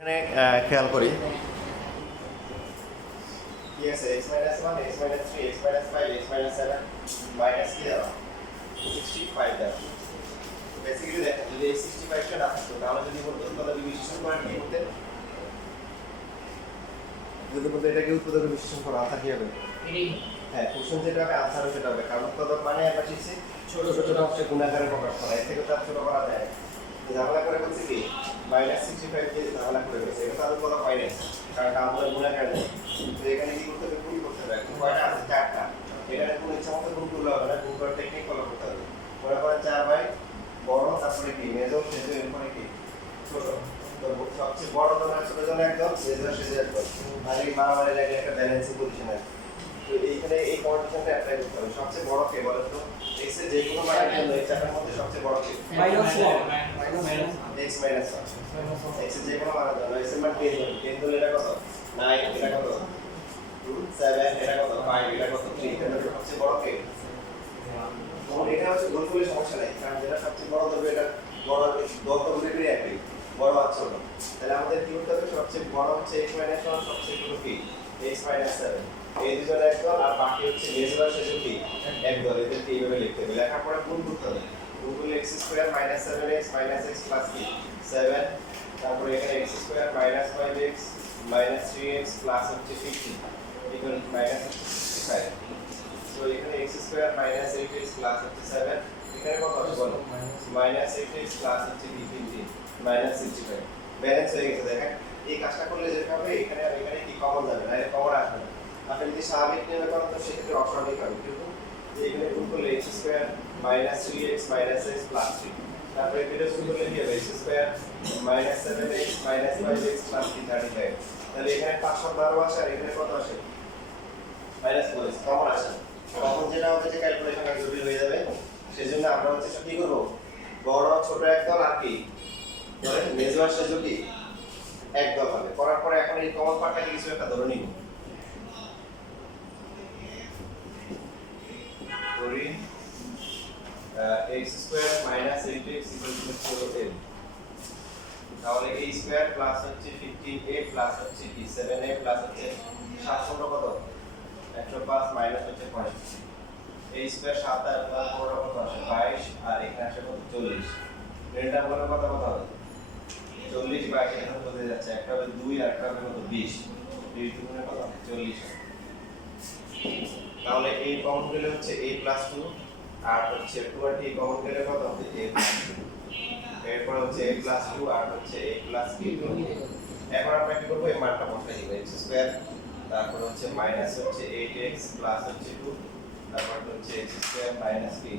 এখানে খেয়াল করি কি আছে x minus 1 x minus 3 x minus 5 x minus 7 minus কি দেওয়া 65 দেওয়া বেসিক্যালি দেখেন যদি এই 65 টা না থাকতো তাহলে যদি বলতো উৎপাদক বিশ্লেষণ করেন কি করতে যদি বলতো এটাকে উৎপাদক বিশ্লেষণ করা আনসার কি হবে হ্যাঁ কোশ্চেন যেটা হবে আনসার সেটা হবে কারণ উৎপাদক মানে আমরা শিখছি ছোট ছোট অংশে গুণাকারে প্রকাশ করা এর থেকে তো ছোট করা যায় ঝামেলা করে বলছি কি -65 কে ঝামেলা করে বলছে এটা তার কোনো হয় না কারণ আমরা গুণাকার নেই তো এখানে কি করতে হবে গুণ করতে হবে কয়টা আছে চারটা এখানে কোনো ইচ্ছা মতো গুণ করলে হবে না গুণ করার টেকনিক ফলো করতে হবে মনে করেন 4 বাই বড় তারপরে কি মেজর শেষে এরপরে কি ছোট তো সবচেয়ে বড় জনের ছোট জনের একদম মেজর শেষে একদম আর এই মারামারি লাগে একটা ব্যালেন্সিং পজিশন আছে তো এইখানে এই কন্ডিশনটা অ্যাপ্লাই করতে হবে সবচেয়ে বড় কে বলেন তো x এর যে কোনো মানের জন্য এই চারটার মধ্যে সবচেয়ে বড় কে -1 x minus 1 x এর যে কোনো মানের জন্য x এর মান 10 ধরুন 10 ধরলে এটা কত 9 এটা কত 7 এটা কত 5 এটা কত 3 এটা সবচেয়ে বড় কে তখন এটা হচ্ছে গুণফলের সমস্যা নাই কারণ যেটা সবচেয়ে বড় ধরবে এটা বড় দত্তগুলির একই বড় আর ছোট তাহলে আমাদের কি করতে হবে সবচেয়ে বড় হচ্ছে x minus 1 সবচেয়ে ছোট কি x minus 7 এই দুজন একদল আর বাকি হচ্ছে মেজর শেষে কি একদল এদেরকে এইভাবে লিখতে হবে লেখার পরে গুণ করতে হবে গুণ করলে x square minus 7x minus x plus কি 7 তারপরে এখানে x square minus 5x minus 3x plus হচ্ছে 15 equal minus 65 সো এখানে x square minus 8x plus হচ্ছে 7 এখানে কত আসবে বলো minus 8x plus হচ্ছে 15 minus 65 ব্যালেন্স হয়ে গেছে দেখেন এই কাজটা করলে যেটা হবে এখানে আর এখানে কি কমন যাবে না কমন আসবে না আপনি যদি স্বাভাবিক নিয়মে করেন তো সেক্ষেত্রে অস্বাভাবিক হবে কিন্তু যে এখানে গুণ করলে x square minus 3x minus x plus 3 তারপরে এটা গুণ করলে কি হবে x square minus 7x minus 5x plus 35 তাহলে এখানে 512 আসে আর এখানে কত আসে minus 4 কমন আসে তখন যেটা হবে যে ক্যালকুলেশনটা জটিল হয়ে যাবে সেজন্য আমরা হচ্ছে কি করব বড় ছোট একদল আর কি ধরেন মেজর শেষে কি একদল হবে করার পরে এখন এই কমন পার্টটাকে কিছু একটা ধরে নিব ধরি x square minus 8x equal to 4a তাহলে a স্কয়ার প্লাস হচ্ছে 15a প্লাস হচ্ছে কি 7a প্লাস হচ্ছে 7 কত 105 মাইনাস হচ্ছে 5 a স্কয়ার 7 আর 4 কত আসে 22 আর এখানে আসে কত 40 এটা বলে কত কত হবে 40 বাই এখানে বলতে যাচ্ছে একটা হবে 2 আর একটা হবে কত 20 20 দুগুণে কত 40 তাহলে a কমন গেলে হচ্ছে a + 2 আর হচ্ছে 2 আর t কমন গেলে কত হবে a + 2 এরপর হচ্ছে a + 2 আর হচ্ছে a + 3 এখন আমরা কি করব এই মানটা বসাই দিব x স্কয়ার তারপর হচ্ছে মাইনাস হচ্ছে 8x প্লাস হচ্ছে 2 তারপর হচ্ছে x স্কয়ার মাইনাস কি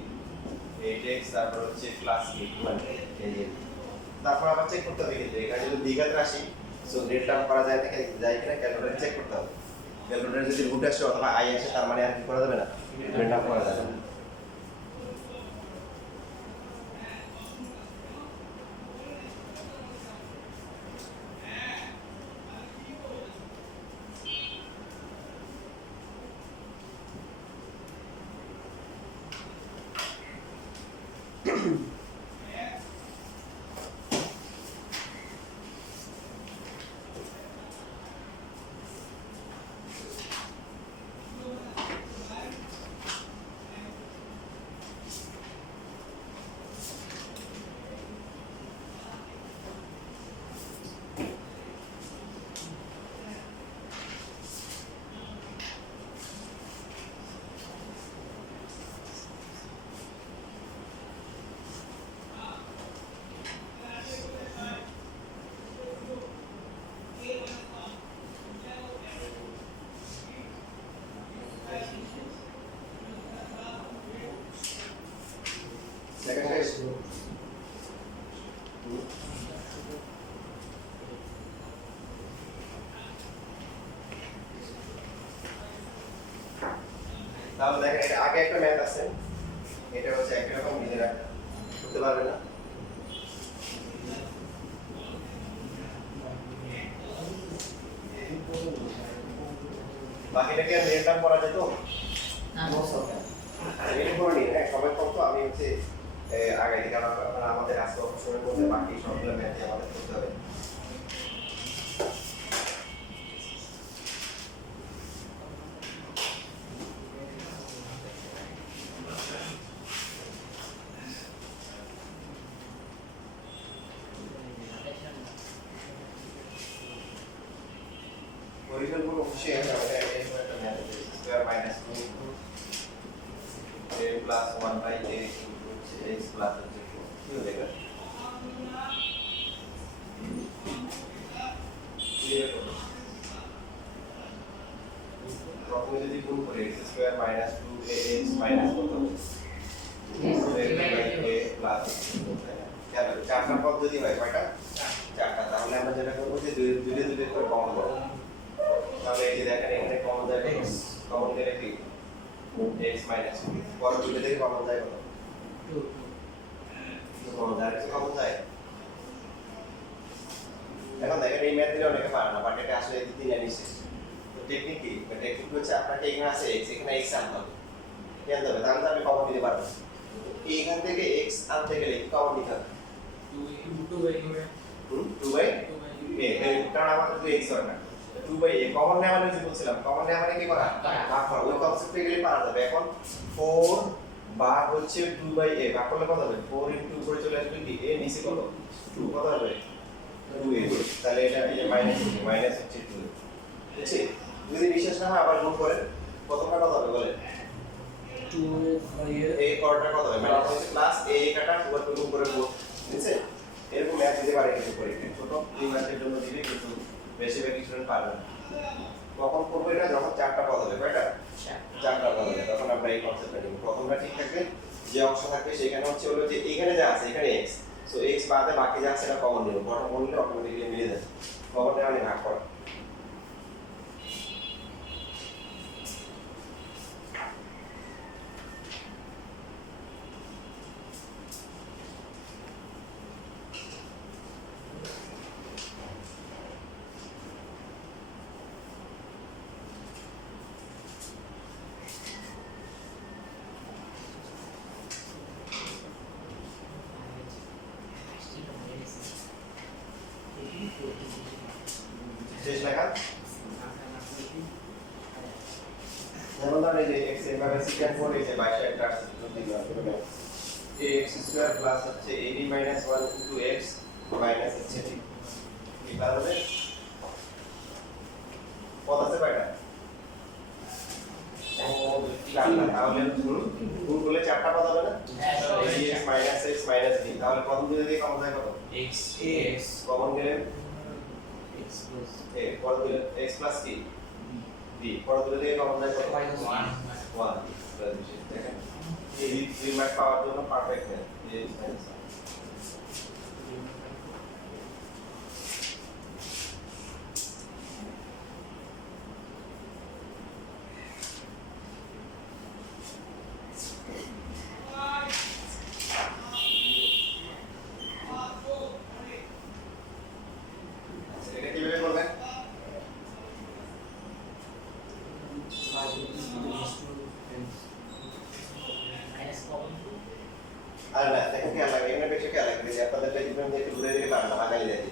8x তারপর হচ্ছে প্লাস কি 2 এই যে তারপর আবার চেক করতে হবে কিন্তু এখানে যদি দ্বিঘাত রাশি সো নেট টার্ম করা যায় নাকি যায় কিনা ক্যালকুলেটর চেক করতে হবে ক্যালকুলেটর যদি রুট আসে অথবা আই আসে তার মানে আর কি করা যাবে না নেট টার্ম করা যাবে না Second case. তাহলে দেখেন এটা আগে একটা ম্যাথ আছে এটা হচ্ছে একই রকম নিজেরা করতে পারবে না বাকিটাকে আর রিয়েল টাইম করা যেত না এই করে নিন হ্যাঁ সবাই করতো আমি হচ্ছে আগে দিকে আমাদের আজকে অবসরের মধ্যে বাকি সবগুলো ম্যাথ আমাদের করতে হবে বিকল্প খুশি হয়ে যাবে এটা একটা math square minus 2 a plus 1 by a x plus হচ্ছে 2 কি হবে এটা ক্লিয়ার করো প্রথমে যদি গুণ করি x square minus 2 ax minus কত a প্লাস কেন চারটা পদ্ধতি হয় কয়টা চারটা তাহলে আমরা যেটা করব যে দুই দুই করে কমন করব তাহলে এই যে দেখেন এখানে কমন যায় x কমন গেলে কি x মাইনাস পরে দুটো থেকে কমন যায় কত 2 কমন যায় কমন যায় এখন দেখেন এই ম্যাথ দিলে অনেকে পারে না বাট এটা আসলে এই তিন অ্যানালিসিস তো টেকনিক কি টেকনিক হচ্ছে আপনার এখানে আছে x এখানে x আনতে হবে জানতে হবে তাহলে আপনি কমন দিতে পারবেন এখান থেকে x আনতে গেলে কি কমন দিতে হবে 2 বাই a কারণ আমাদের তো x হয় না 2 বাই a কমন নেওয়া মানে যে বলছিলাম কমন নেওয়া মানে কি করা ভাগ করা ওই কনসেপ্টে গেলে পারা যাবে এখন 4 ভাগ হচ্ছে 2 বাই a ভাগ করলে কত হবে 4 ইনটু করে চলে আসবে কি a নিচে কত 2 কত হবে 2a তাহলে এটা এই যে মাইনাস হচ্ছে 2 বুঝছি যদি বিশেষ না হয় আবার গুণ করেন প্রথমটা কত হবে বলেন 2 a করটা কত হবে মানে হচ্ছে প্লাস a কাটা 2 এর উপরে 4 বুঝছে এরকম ম্যাথ দিতে পারে কিছু করে ছোট এই ম্যাথের জন্য দিলে কিন্তু বেশিরভাগ স্টুডেন্ট পারবে না কখন করবো এটা যখন চারটা পদ হবে কয়টা চারটা পদ হবে তখন আমরা এই কনসেপ্টটা নিব প্রথমটা ঠিক থাকবে যে অংশ থাকবে সেখানে হচ্ছে হলো যে এখানে যা আছে এখানে x সো x বাদে বাকি যা আছে এটা কমন নিব কমন বললে অটোমেটিক্যালি মিলে যাবে কমন নেওয়া মানে ভাগ করা শেষ লেখা যেমন ধরেন এই যে x এর ভাবে সেকেন্ড 4 এই যে 22 একটা আসছে তো দিলাম ax স্কয়ার প্লাস হচ্ছে ad minus 1 into x minus হচ্ছে ঠিক কি তাহলে কত আছে কয়টা চারটা তাহলে গুণ করলে চারটা পদ হবে না x minus x minus d তাহলে প্রথম দুটো দিয়ে কমন যায় কত x কমন গেলে x plus a পরে দিলে x plus কি b পরে দিলে দিয়ে কমন যায় কত -1 দেখেন এই রিমার্ক পাওয়ার জন্য পারফেক্ট ম্যাথ x minus 1 আর না দেখেন কি লাগে এখানে বেশি কি লাগে যে আপনাদের ট্রিটমেন্ট দিয়ে ঘুরে দিয়ে পারেন না আগাই দেয়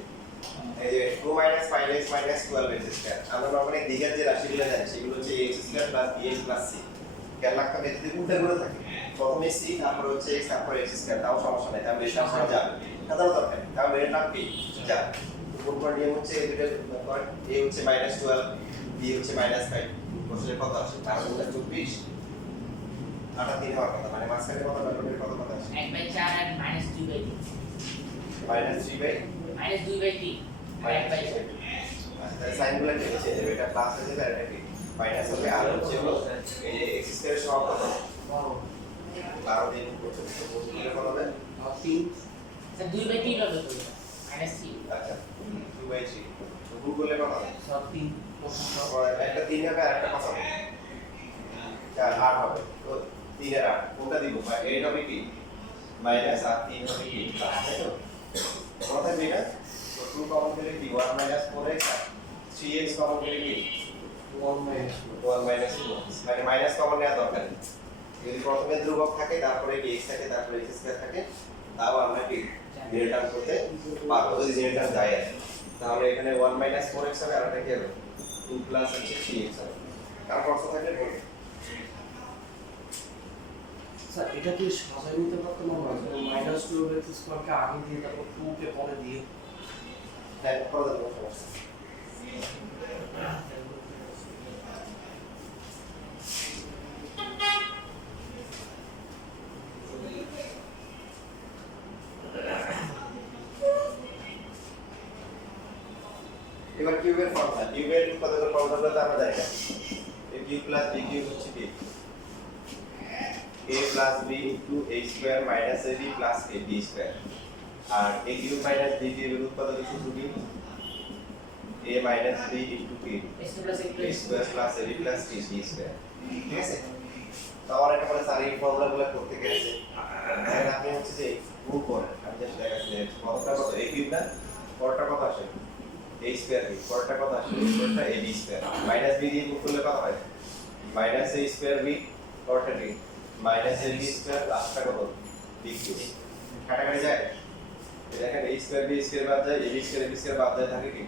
এই যে 2 5x 12x স্কয়ার আমরা নরমালি দিকের যে রাশিগুলো জানি সেগুলো হচ্ছে x square plus bx plus c কেন লাগতে হবে যদি উল্টা করে থাকে প্রথমে c তারপর হচ্ছে x তারপর x স্কয়ার তাও সমস্যা নাই তাহলে বেশি সময় যাবে সাধারণ দরকার তাহলে এর নাম কি যা উপর নিয়ম হচ্ছে এই দুটো পয়েন্ট a হচ্ছে -12 b হচ্ছে -5 বসলে কত আসে 12 আটা 3 হওয়ার কথা মানে মাঝখানে কত ডলরের কত কথা আছে 1/4 আর -2/3 -2/3 আচ্ছা তাহলে সাইনগুলো কি হচ্ছে এটা প্লাস হয়ে যাবে আর এটা কি মাইনাস হবে আর হচ্ছে হলো এই যে x স্কয়ার সব কত 12 দিয়ে গুণ করতে হবে কত হবে 3 স্যার 2/3 হবে তো -3 আচ্ছা 2/3 তো গুণ করলে কত হবে 3 একটা 3 হবে আর একটা কত হবে 4 8 হবে তো 3 এর 8 কোনটা দিব বা 8 হবে কি মাইনাস আর 3 হবে কি প্লাস তাই তো কথা ঠিক আছে তো 2 কমন গেলে কি 1 4x 3x কমন গেলে কি 1 2 মানে মাইনাস কমন নেওয়া দরকার যদি প্রথমে ধ্রুবক থাকে তারপরে কি x থাকে তারপরে x স্কয়ার থাকে তাও আমরা কি জিরো টার্ম করতে পারবো যদি জিরো টার্ম যায় তাহলে এখানে 1 4x হবে আর এটা কি হবে 2 প্লাস হচ্ছে 3x হবে কার প্রশ্ন থাকলে বলুন স্যার এটা কি সাজাই নিতে পারতাম আমরা -12x স্কয়ারকে আগে দিয়ে তারপর 2 কে পরে দিয়ে হ্যাঁ করে দেবো সমস্যা এবার কিউবের ফর্মুলা কিউবের উৎপাদকের ফর্মুলাটা তো আমরা জানি না a cube plus b cube হচ্ছে কি a plus b into a square minus ab plus ab square আর a কিউব মাইনাস b কিউবের উৎপাদকের সূত্র কি a মাইনাস b ইনটু কি a square a square plus ab plus b square ঠিক আছে তাহলে এটা পরে স্যার এই ফর্মুলাগুলো করতে গেছে এখন আপনি হচ্ছে যে গুণ করেন আমি জাস্ট দেখাচ্ছি কতটা কত a কিউব না পরটা কত আসে a স্কয়ার বি পরটা কত আসে পরটা ab স্কয়ার মাইনাস b দিয়ে গুণ করলে কত হয় মাইনাস a স্কয়ার বি পরটা কি মাইনাস ab স্কয়ার লাস্টটা কত b কিউব কাটাকাটি যায় দেখেন a স্কয়ার b স্কয়ার বাদ যায় ab স্কয়ার b স্কয়ার বাদ যায় থাকে কি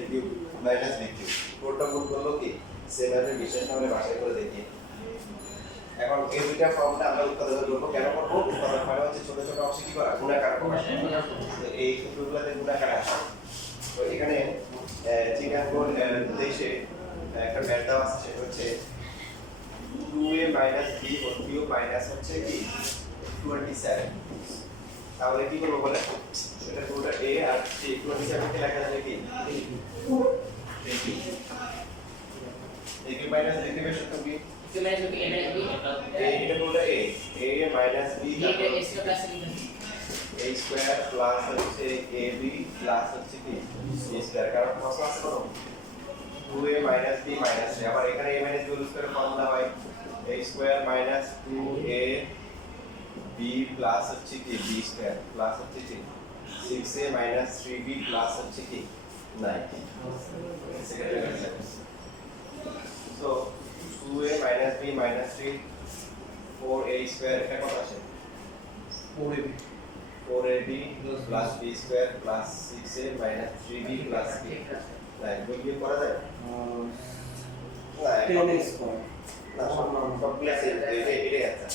a cube minus b cube পরটা গুণ করলো কি সেভাবে বিশেষ নামে বাছাই করে দেখি এখন এই দুইটা ফর্মটা আমরা উৎপাদন করব কেন করব উৎপাদন মানে হচ্ছে ছোট ছোট অংশে কি করা গুণাকার করা তো এই সূত্রগুলোতে গুণাকার আসে তো এখানে চিকাগোর দেশে একটা ম্যাথ দেওয়া আছে সেটা হচ্ছে 2a b whole cube minus হচ্ছে কি 27 তাহলে কি করব বলে এটা পুরোটা a আর 27 কে লেখা যাবে কি a কিউব মাইনাস b কিউবের সূত্র কি que mais do que ele é এটা পুরোটা a minus b ele é esse que eu peço a square plus হচ্ছে ab প্লাস হচ্ছে কি a স্কয়ার কারণ প্রশ্ন আছে কত 2a b মাইনাস 3 আবার এখানে a b whole square formula হয় a square minus 2a b plus হচ্ছে কি b স্কয়ার প্লাস হচ্ছে কি 6a মাইনাস 3b প্লাস হচ্ছে কি 9 second so 2a b minus 3 4a square এটা কত আসে 4ab plus b square plus 6a minus 3b plus b right বলবি করা যায় না 10 স্কয়ার না সব ক্লাসে এটাই আছে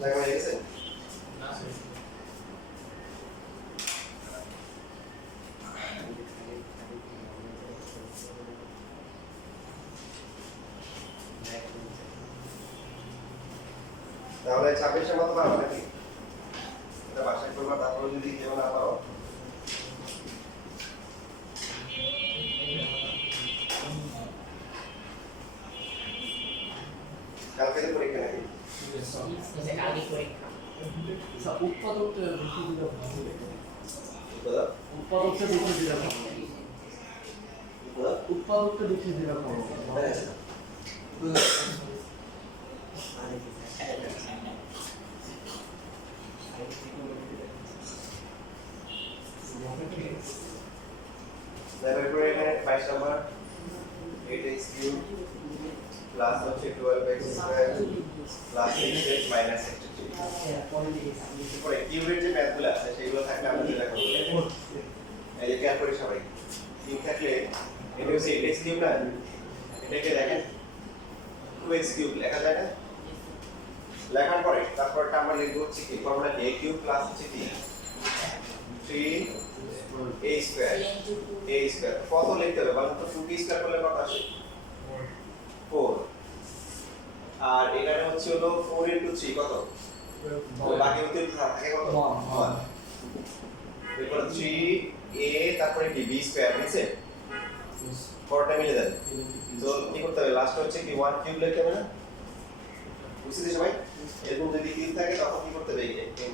লাগা হয়ে গেছে তাহলে 26 এর মতো পারো নাকি এটা বাসায় করবা তারপর যদি কেউ না পারো কালকে তো পরীক্ষা নাকি você caga por aí উৎপাদকটা লিখে দিলে ভালো দাদা উৎপাদকটা লিখে দিলে ভালো দাদা উৎপাদকটা লিখে দিলে ভালো তারপরে এখানে 22 নাম্বার 8x কিউব প্লাস হচ্ছে 12x square plus 6x minus 63 পরে কিউবের যে ম্যাথগুলো আছে সেগুলো থাকলে আমরা যেটা করব এই যে খেয়াল করি সবাই কিউব থাকলে এটা হচ্ছে 8x কিউব না এটাকে দেখেন 2x কিউব লেখা যায় না লেখার পরে তারপরটা আমরা লিখব হচ্ছে কি ফর্মুলা a কিউব প্লাস হচ্ছে কি 3a স্কয়ার কত লিখতে হবে বলুন তো 2b স্কয়ার করলে কত আসে 4 আর এখানে হচ্ছে হলো 4 into 3 কত তো বাকি হতে থাকে কত 1 এরপর 3a তারপরে কি b স্কয়ার নিচে 4টা মিলে যাবে তো কি করতে হবে লাস্ট হচ্ছে কি 1 কিউব লিখতে হবে না বুঝছিস সবাই এরকম যদি কিউব থাকে তখন কি করতে হবে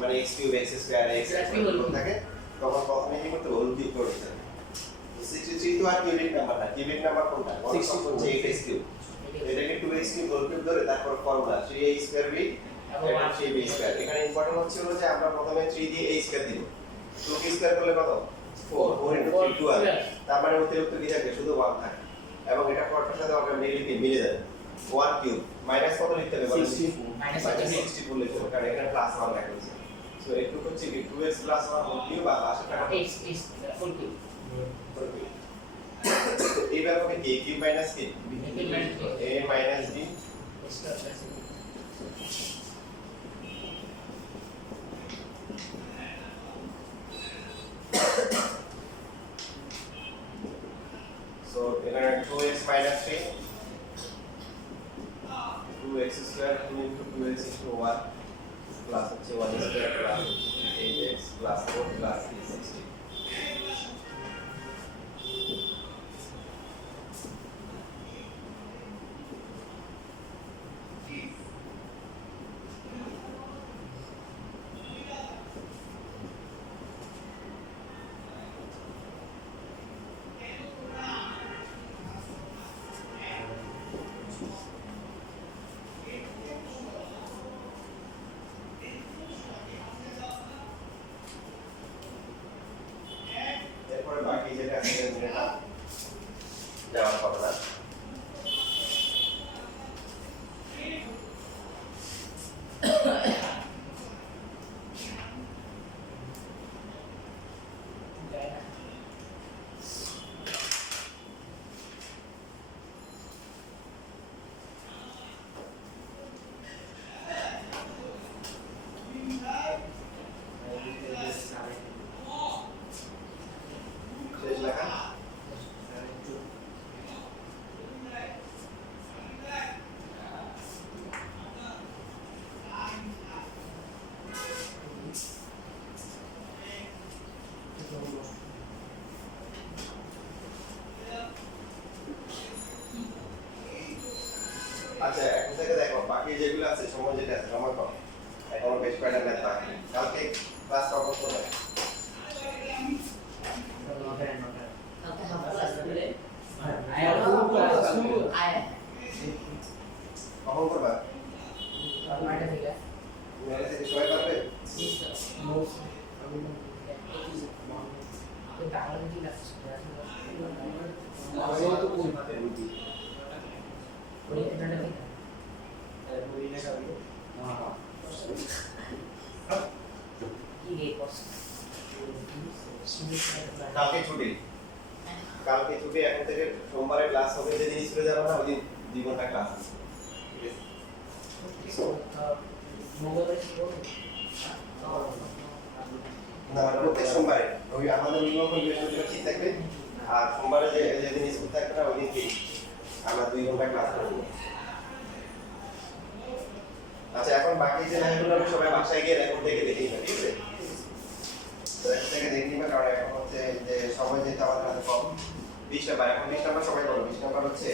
মানে x cube x square x থাকে তখন প্রথমে কি করতে হবে হোল কিউব করে দিতে হবে 63 তো আর কিউবিক নাম্বার না কিউবিক নাম্বার কোনটা 64 হচ্ছে 8x কিউব এটাকে 2x কিউব হোল কিউব ধরে তারপর ফর্মুলা 3a স্কয়ার b এবং 3b স্কয়ার এখানে ইম্পর্টেন্ট হচ্ছে হলো যে আমরা প্রথমে 3 দিয়ে a স্কয়ার দিব 2 কি স্কয়ার করলে কত 4 4 into 3 12 তার মানে অতিরিক্ত কি থাকে শুধু 1 থাকে এবং এটা পরটার সাথে অটোমেটিক্যালি মিলে যাবে 1 কিউব মাইনাস কত লিখতে হবে বলেন মাইনাস 64 লিখতে হবে কারণ এখানে প্লাস 1 লেখা আছে সো একটু হচ্ছে কি 2x প্লাস 1 হোল কিউব আর লাস্টে টাকা x ফুল কিউব এইবার হবে কি কিউব মাইনাস কি a মাইনাস b so এখানে 2x minus 3 2x square 2 into 2x into 1 plus হচ্ছে 1 square plus 8x plus 4 plus 360 এরপরে বাকি যেটা আছে সেটা দেওয়া হবে না শেষ লেখা আচ্ছা এখন থেকে দেখো বাকি যেগুলো আছে সময় যেটা আছে সময় কম এখনো বেশ কয়টা ম্যাথ বাকি কালকে ক্লাস কখন করবে কখন করবা মেরে থেকে সবাই পারবে কালকে ছুটি কালকে ছুটি এখন থেকে সোমবারে ক্লাস হবে যেদিন স্কুলে যাবো না ওই দিন 2 ঘন্টা ক্লাস আছে ঠিক আছে না প্রত্যেক সোমবারে ওই আমাদের নিয়ম হলো বৃহস্পতিবার ঠিক থাকবে আর সোমবারে যেদিন স্কুল থাকবে না ওই দিন কি আমরা 2 ঘন্টা ক্লাস করব আচ্ছা এখন বাকি যে লাইনগুলো আমি সবাই বাসায় গিয়ে রেকর্ড দেখে দেখি ঠিক আছে রেকর্ড দেখে দেখি না কারণ এখন হচ্ছে যে সময় যেতে আমাদের কাছে কম 20 নাম্বার এখন 20 নাম্বার সবাই বলো 20 নাম্বার হচ্ছে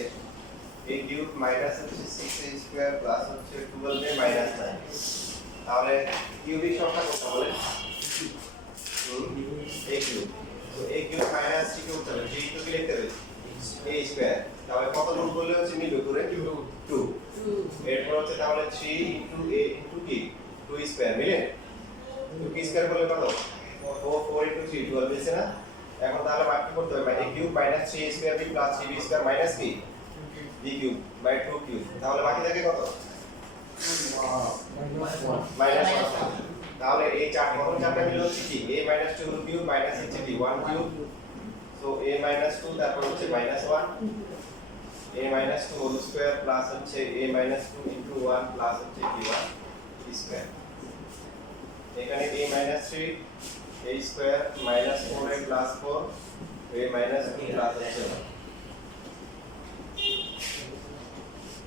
a কিউব মাইনাস হচ্ছে 6a স্কয়ার প্লাস হচ্ছে 12a মাইনাস 9 তাহলে কিউবিক সংখ্যা কত বলে a কিউব তো a কিউব মাইনাস 3 কে উঠাবে 3 তো কি লিখতে হবে a স্কয়ার তাহলে কত গুণ করলে হচ্ছে মিলবে করে 2 এরপর হচ্ছে তাহলে 3 into a into কি 2 স্কয়ার মিলে তো কি স্কয়ার করলে কত 4 into 3 12 এসে না এখন তাহলে বাকি করতে হবে a cube minus 3 square b plus 3b square minus কি b কিউব বাই 2 কিউব তাহলে বাকি থাকে কত মাইনাস 1 তাহলে এই চার প্রথম চারটা মিলে হচ্ছে কি a minus 2 whole cube minus হচ্ছে কি 1 কিউব সো a minus 2 তারপর হচ্ছে minus 1 a minus 2 whole square plus হচ্ছে a minus 2 into 1 প্লাস হচ্ছে কি 1 স্কয়ার এখানে a minus 3 a square minus 4a plus 4 a minus 2 plus হচ্ছে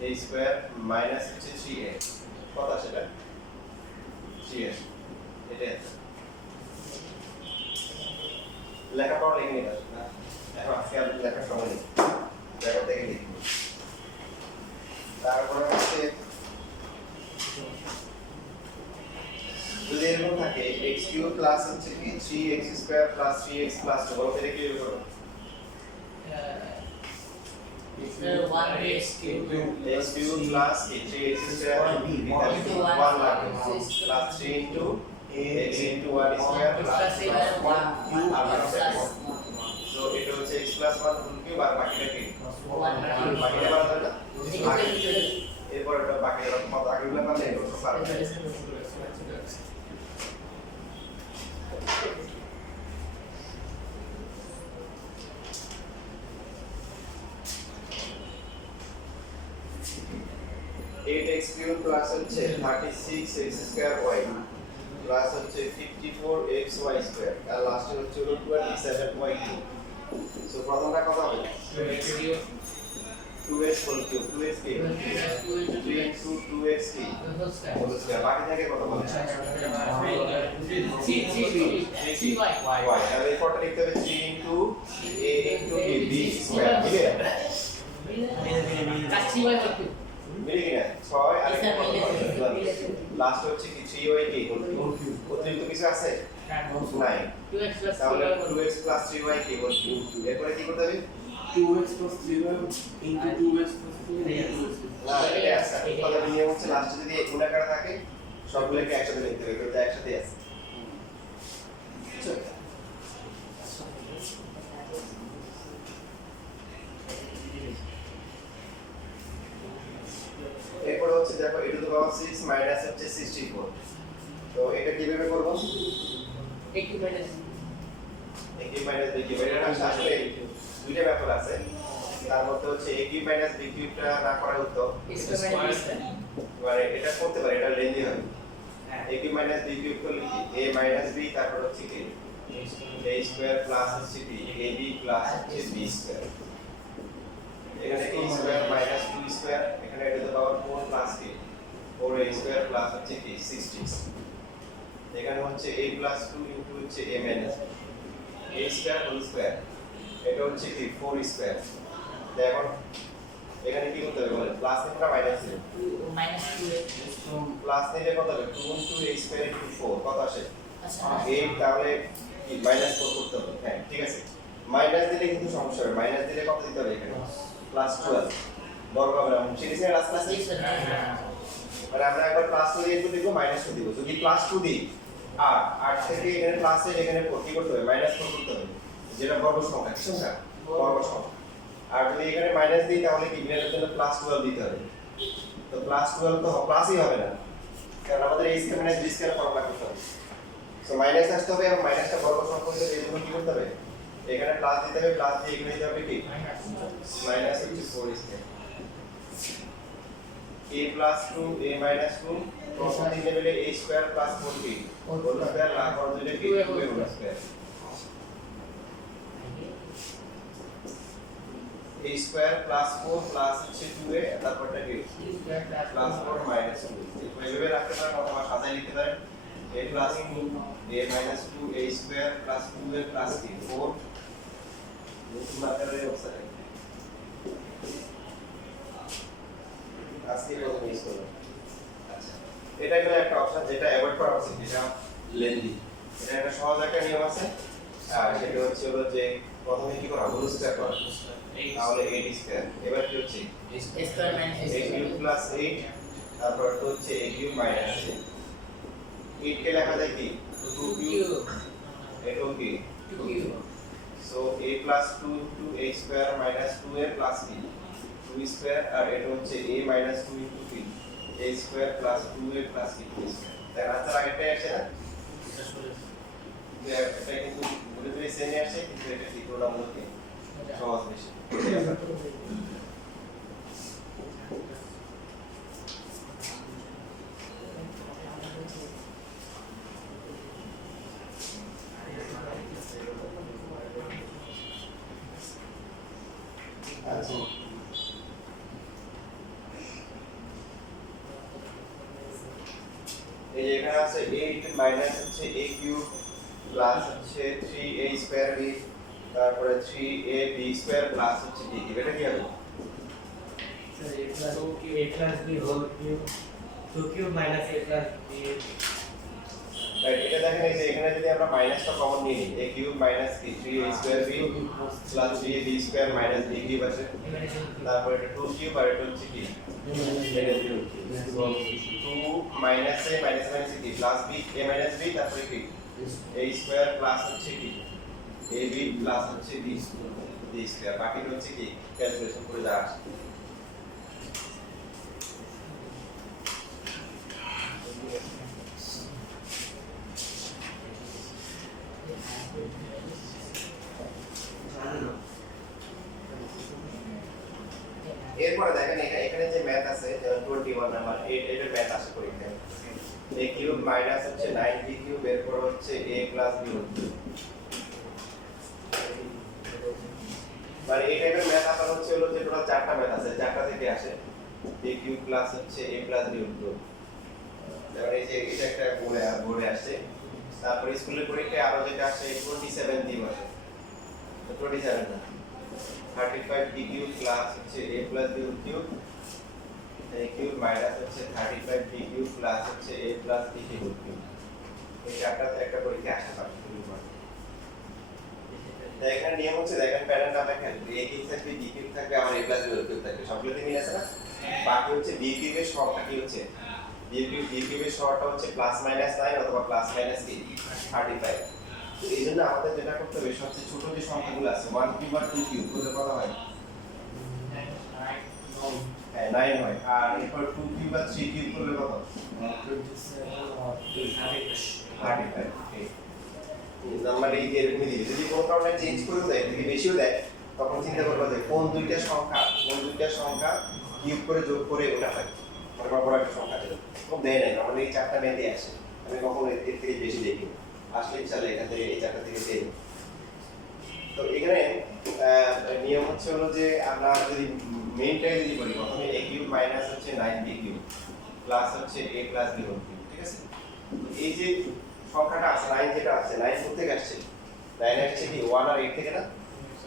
a স্কয়ার minus হচ্ছে 3a কত সেটা 3a এটা লেখাপড়া লিখে নিতে না এখন আজকে আর লেখার সময় নেই লেখা দেখে লিখব তারপরে হচ্ছে থাকে x কিউব প্লাস হচ্ছে কি 3x square plus 3x plus 2 বলো এটা কি বের করো x cube x cube plus 3x square into 1 1 plus 3 into x into 1 square plus 1 so এটা হচ্ছে x প্লাস 1 হোল কিউব আর বাকিটা কি বাকিটা বানাতে না এরপর এটা বাকিটা কত আগেগুলো পারলে এটা পারবে eight x cube plus হচ্ছে 36 x square y প্লাস হচ্ছে 54 x y square আর লাস্টে হচ্ছে 27 y cube সো প্রথমটা কত হবে 2x whole cube 2x কি 3 into 2x কি whole square বাকি থাকে কত হবে y আর এরপরটা লিখতে হবে 3 into a into b square মিলে কিনা 6 আর লাস্ট হচ্ছে কি 3y কি অতিরিক্ত কিছু আছে নাই তাহলে 2x 3y কি বলছি এরপরে কি করতে হবে 2x plus 3y into 2x plus 3y না এটা আছে কথা নিয়ম হচ্ছে লাস্টে যদি গুণাকার থাকে সবগুলোকে একসাথে লিখতে হবে এটা একসাথে আছে এরপর হচ্ছে দেখো e to the power 6 minus হচ্ছে 64 তো এটা কিভাবে করব একই minus a cube minus b cube এটা আসলে দুইটা ব্যাপার আছে তার মধ্যে হচ্ছে a কিউব মাইনাস b কিউবটা না করার উত্তর মানে এটা করতে পারে এটা লেন্দি হয় a cube minus b cube করলে কি a মাইনাস b তারপর হচ্ছে কি a স্কয়ার প্লাস হচ্ছে কি ab প্লাস হচ্ছে b স্কয়ার এখানে a স্কয়ার মাইনাস 2 স্কয়ার এখানে এটা তো পাওয়ার 4 প্লাস কি 4a স্কয়ার প্লাস হচ্ছে কি 16 এখানে হচ্ছে a প্লাস 2 ইনটু হচ্ছে a minus a square whole square এটা হচ্ছে কি 4 স্কয়ার দেখুন এখানে কি করতে হবে বলেন প্লাস নিলে মাইনাস নিলে প্লাস নিলে কত হবে 2 ইনটু a স্কয়ার ইনটু 4 কত আসে 8 তাহলে কি মাইনাস 4 করতে হবে হ্যাঁ ঠিক আছে মাইনাস দিলে কিন্তু সমস্যা হবে মাইনাস দিলে কত দিতে হবে এখানে প্লাস 12 বর্গ হবে আমরা শিখেছি লাস্ট ক্লাসে মানে আমরা একবার প্লাস 2 দিয়ে দিব মাইনাস 2 দিব যদি প্লাস 2 দিই আর 8 থেকে এখানে প্লাস এর এখানে কি করতে হবে মাইনাস 4 করতে হবে যেটা বর্গ সংখ্যা কি সংখ্যা বর্গ সংখ্যা আর যদি এখানে মাইনাস দিই তাহলে কি এর জন্য প্লাস 12 দিতে হবে তো প্লাস 12 তো প্লাসই হবে না কারণ আমাদের a square minus b square formula করতে হবে সো মাইনাস আসতে হবে এবং মাইনাসটা বর্গ সংখ্যা হলে এর জন্য কি করতে হবে এখানে প্লাস দিতে হবে প্লাস দিয়ে এখানে দিতে হবে কি মাইনাস হচ্ছে 4 square a plus 2 a minus 2 প্রথম তিন লেভেলে a square plus 4b whole square লাভ করে দিলে কি 2a whole square a square plus 4 plus হচ্ছে 2a তারপরটা কি প্লাস 4 মাইনাস 2 এইভাবে রাখতে পারেন অথবা সাজায় লিখতে পারেন a plus 2 a minus 2 a square plus 2a plus 4 নতুন আকারে অবস্থায় আজকে কত মিস করলাম আচ্ছা এটা হলো একটা অপশন যেটা অ্যাভয়েড করা উচিত যেটা লেন্দি এটা একটা সহজ একটা নিয়ম আছে আর সেটা হচ্ছে হলো যে প্রথমে কি করা হোল স্কয়ার করা তাহলে 8 স্কয়ার এবার কি হচ্ছে a square minus a a cube plus 8 তারপর তো হচ্ছে a কিউব মাইনাস 8 কে লেখা যায় কি 2 কিউব এটা কি 2 cube so a plus 2 into a square minus 2a plus b 2 square আর এটা হচ্ছে a minus 2 into b a square plus 2a plus b square তার আনসার আগেরটাই আসে না এটা কিন্তু বলে দিলে সেমই আসে কিন্তু এটা ঠিক হলো মূলত সহজ বেশি আচ্ছা এই যে এখানে আছে 8 মাইনাস হচ্ছে a কিউব প্লাস হচ্ছে 3a স্কয়ার b তারপরে 3ab স্কয়ার প্লাস হচ্ছে b এটা কি হবে sir a plus b whole cube 2 cube minus a plus b right এটা দেখেন এই যে এখানে যদি আমরা মাইনাসটা কমন নিয়ে নিই a কিউব মাইনাস কি 3a square b plus 3ab square minus b cube আছে তারপর এটা 2 কিউব আর এটা হচ্ছে কি minus b 2 minus a minus minus কি plus b a minus b তারপরে কি a স্কয়ার প্লাস হচ্ছে কি ab প্লাস হচ্ছে b স্কয়ার বাকি হচ্ছে কি ক্যালকুলেশন করে যা আসে এরপরে দেখেন এখানে যে ম্যাথ আছে 21 নাম্বার এটার ম্যাথ আসে পরীক্ষায় a কিউব মাইনাস হচ্ছে 9b কিউব এরপর হচ্ছে a প্লাস b মানে এই টাইপের ম্যাথ আসা হচ্ছে হলো যে টোটাল 4টা ম্যাথ আছে 4টা থেকে আসে a কিউব প্লাস হচ্ছে a প্লাস b যেমন এই যে এটা একটা বোর্ডে আসছে তারপরে স্কুলের পরীক্ষায় আরো যেটা আসে 27 দিয়ে আসে 27 না 35 b কিউব প্লাস হচ্ছে a plus b cube a cube minus হচ্ছে 35 b কিউব প্লাস হচ্ছে a প্লাস b কিউব এই চারটা একটা পরীক্ষা আসতে পারে এখানে নিয়ম হচ্ছে দেখেন প্যাটার্নটা দেখেন a কিউব থাকবে b কিউব থাকবে আর a প্লাস b কিউব থাকবে সবগুলোতে মিল আছে না বাকি হচ্ছে b কিউবের সহগটা কি হচ্ছে b কিউবের সহগটা হচ্ছে প্লাস মাইনাস 9 অথবা প্লাস মাইনাস কি 35 তো এইজন্য আমাদের যেটা করতে হবে সবচেয়ে ছোট যে সংখ্যাগুলো আছে 1 কিউব আর 2 কিউব বলতে কত হয় 9 হয় আর এরপর 2 কিউব আর 3 কিউব করলে কত 35 নাম্বার এই যে এরকমই দিবে যদি কোনো কারণে চেঞ্জ করে দেয় যদি বেশিও দেয় তখন চিন্তা করবে যে কোন দুইটা সংখ্যা কিউব করে যোগ করে ওটা হয় মানে বড় একটা সংখ্যা ছিল খুব দেয় নাই আমাদের এই চারটা ম্যাথই আসে আমি কখনো এর থেকে বেশি দেখি আসলে ইনশাআল্লাহ এখান থেকে এই চারটা থেকে দেই তো এখানে নিয়ম হচ্ছে হলো যে আমরা যদি মেইনটাই যদি বলি প্রথমে a কিউব মাইনাস হচ্ছে 9b কিউব প্লাস হচ্ছে a প্লাস b কিউব ঠিক আছে তো এই যে সংখ্যাটা আছে 9 যেটা আছে 9 কোথা থেকে আসছে 9 আসছে কি 1 আর 8 থেকে না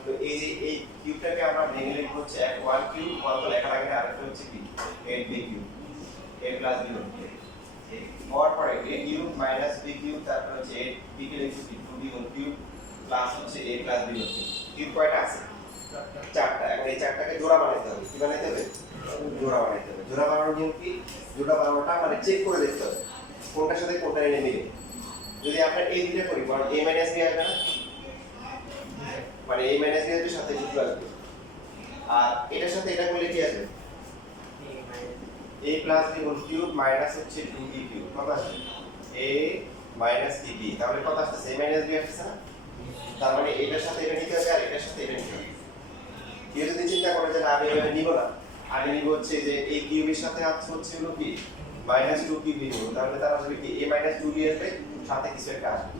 তো এই যে এই কিউবটাকে আমরা ভেঙে লিখব হচ্ছে 1 কিউব 1 তো লেখা লাগে না আরেকটা হচ্ছে কি 8b cube a plus b cube হওয়ার পরে a cube minus b cube তারপর হচ্ছে 8b কে লিখব কি 2b কিউব প্লাস হচ্ছে a প্লাস b কিউব কয়টা আছে চারটা এখন এই চারটাকে জোড়া বানাইতে হবে কি বানাইতে হবে জোড়া বানাইতে হবে জোড়া বানানোর নিয়ম কি জোড়া বানানোটা মানে চেক করে দেখতে হবে কোনটার সাথে কোনটা এনে মিলে যদি আমরা এই দুটো করি কারণ a মাইনাস b আসবে না মানে a মাইনাস b এর সাথে যুক্ত আসবে আর এটার সাথে এটা করলে কি আসবে a plus b whole cube minus হচ্ছে 2b কিউব কত আসবে a মাইনাস b তাহলে কত আসছে a মাইনাস b আসছে না তার মানে এটার সাথে এটা নিতে হবে আর এটার সাথে এটা নিতে হবে কেউ যদি চিন্তা করে যে না আমি এভাবে নিব না আগে নিব হচ্ছে যে এই কিউবের সাথে হচ্ছে হলো কি মাইনাস 2 কিউব নিব তাহলে তার আসবে কি a মাইনাস 2b আসবে সাথে কিছু একটা আসবে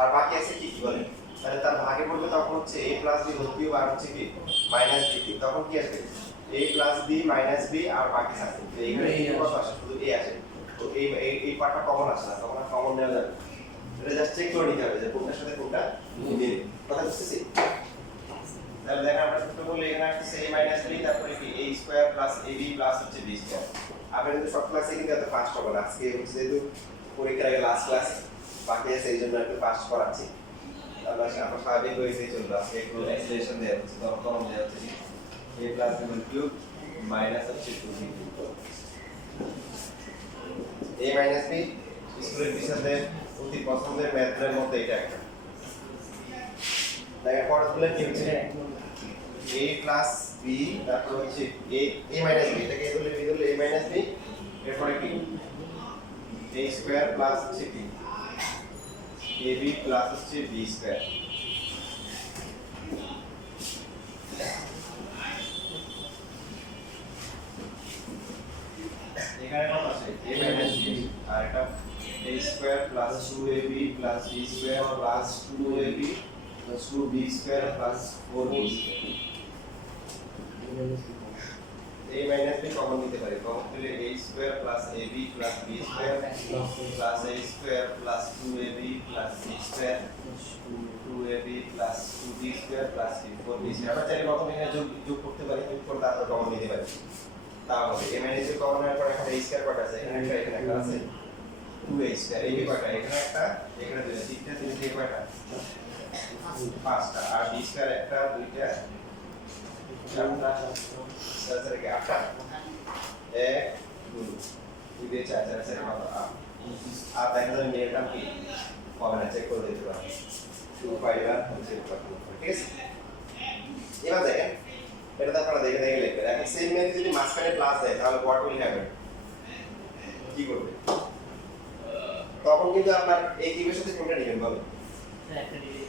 আর বাকি আছে কি কি বলে তাহলে তার ভাগে পড়বে তখন হচ্ছে a plus b whole cube আর হচ্ছে কি মাইনাস b কিউব তখন কি আসবে a plus b minus b আর বাকি থাকে তো এইখানে এই কত আসে শুধু a আসে তো এই পার্টটা কমন আসে না তখন আর কমন নেওয়া যাবে এটা জাস্ট চেক করে নিতে হবে যে কোনটার সাথে কোনটা মিলে কথা বুঝতেছি তাহলে দেখেন আমরা সূত্র বললে এখানে আসছে a মাইনাস b তারপরে কি a square plus ab plus হচ্ছে b স্কয়ার আপনারা কিন্তু সব ক্লাসে কিন্তু এত ফাস্ট হবে না আজকে হচ্ছে যেহেতু পরীক্ষার আগে লাস্ট ক্লাস বাকি আছে এই জন্য একটু ফাস্ট করাচ্ছি আমরা স্বাভাবিক হয়ে চলবে আজকে একটু এক্সপ্লেনেশন দেওয়া হচ্ছে তখন দেওয়া হচ্ছে a plus b cube minus হচ্ছে 2b a মাইনাস b স্কুলের বিষয়ে অতি পছন্দের ম্যাথের মধ্যে এটা একটা দেখেন পরেরগুলো কি হচ্ছে a প্লাস b তারপর হচ্ছে a মাইনাস b এটাকে ধরলে a মাইনাস b এরপরে কি a স্কয়ার প্লাস হচ্ছে কি ab প্লাস হচ্ছে b স্কয়ার এখানে কত আছে a মাইনাস b আর এটা a square plus 2ab plus b square plus 2ab plus 2b square plus 4b square a minus b common নিতে পারি কমন পেলে a square plus ab plus b square plus a square plus 2ab plus c square 2ab plus 2b square plus 4b square আমরা চাইলে প্রথমে এখানে যোগ করতে পারি যোগ করে তারপর কমন নিতে পারি তাহলে a minus b কমন হওয়ার পর এখানে a square কত আছে এখানে একটা আছে 2a স্কয়ার এই কয়টা এখানে একটা এখানে দুইটা তিনটা তিন থেকে কয়টা পাঁচটা আর b স্কয়ার একটা দুইটা চারটা চার থেকে আটটা এক দুই দুই দিয়ে চার চার চার কত আট আর দেখা যাবে মেয়েটা কি হবে না চেক করে দিতে পারবে 2 5 আর চেক করতে ঠিক আছে এবার দেখেন এটা তো আপনারা দেখে দেখে লিখবেন এখন সেম মেথড যদি মাঝখানে প্লাস দেয় তাহলে হোয়াট উইল হ্যাপেন কি করবে তখন কিন্তু আপনার এই কিউবের সাথে কোনটা নেবেন বলো একটা দিলে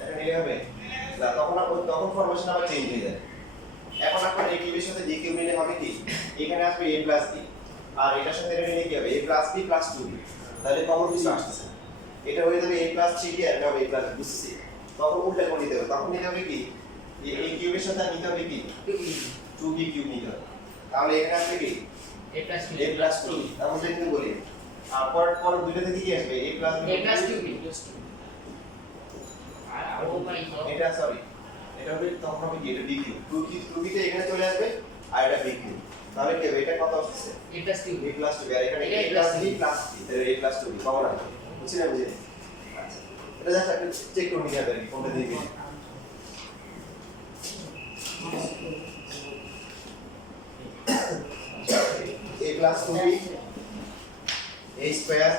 এটা নিলে হবে না তখন ফরমেশন আবার চেঞ্জ হয়ে যায় এখন আপনার এই কিউবের সাথে ডি কিউব নিলে হবে কি এখানে আসবে a প্লাস b আর এটার সাথে এটা নিলে কি হবে a plus b plus 2b তাহলে কমন কিছু আসছে এটা হয়ে যাবে a প্লাস 3b আর এটা হবে a প্লাস b তখন উল্টা করে নিতে হবে তখন নিতে হবে কি এই কিউবের সাথে নিতে হবে কি 2b কিউব নিতে হবে তাহলে এখানে আসবে কি a plus 2 a প্লাস 2 তার মধ্যে কিন্তু বলি আর পর দুইটা থেকে কি আসবে a plus a plus 2b আর ও মাই গড এটা সরি এটা হবে তখন হবে কি এটা b কিউব 2b তে এখানে চলে আসবে আর এটা b কিউব তাহলে কি হবে এটা কত আসছে a plus 2b a plus 2 আর এখানে এটা a প্লাস b প্লাস 3 তাহলে a প্লাস 2b কমন আসবে বুঝছেন বুঝে আচ্ছা এটা জাস্ট আপনি চেক করে নিতে হবে কোনটা দিয়ে দিবেন a plus 2b a square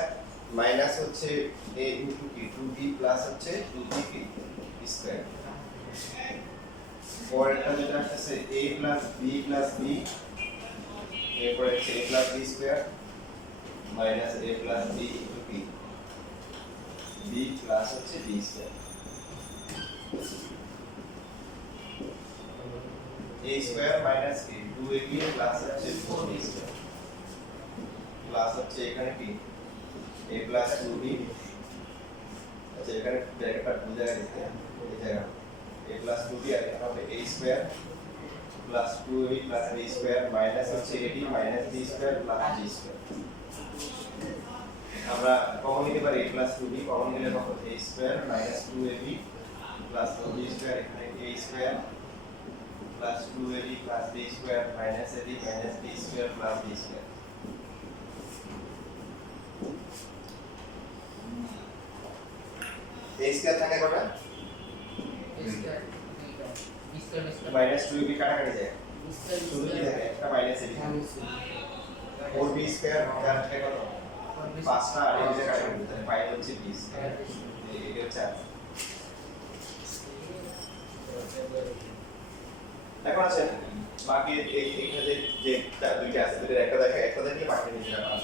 minus হচ্ছে a ইনটু কি 2b প্লাস হচ্ছে 2b কি স্কয়ার পরেরটা যেটা আসছে a plus b plus b এরপর হচ্ছে a plus b square minus a plus b into কি b প্লাস হচ্ছে b square a square minus কি 2ab প্লাস হচ্ছে 4b স্কয়ার প্লাস হচ্ছে এখানে কি a প্লাস 2b আচ্ছা এখানে ব্র্যাকেটটা বুঝা গেছে এই জায়গা a প্লাস 2b আর এখানে হবে a square plus 2ab plus b square minus হচ্ছে ad minus b square plus g square আমরা কমন নিতে পারি a প্লাস 2b কমন নিলে কত a square minus 2ab plus 2b square এখানে a square plus 2ab plus b square minus ad minus b square plus b square a square থাকে কটা minus 2ab কাটাকাটি যায় শুধু কি থাকে একটা মাইনাস ab 4b স্কয়ার তার থেকে কত পাঁচটা আর এই যে কাটাকাটি তাহলে 5 হচ্ছে b স্কয়ার এই হচ্ছে এখন আছে বাকি এইখানে যে দুইটা আছে দুইটার একটা দেখে বাকি নিচে রাখা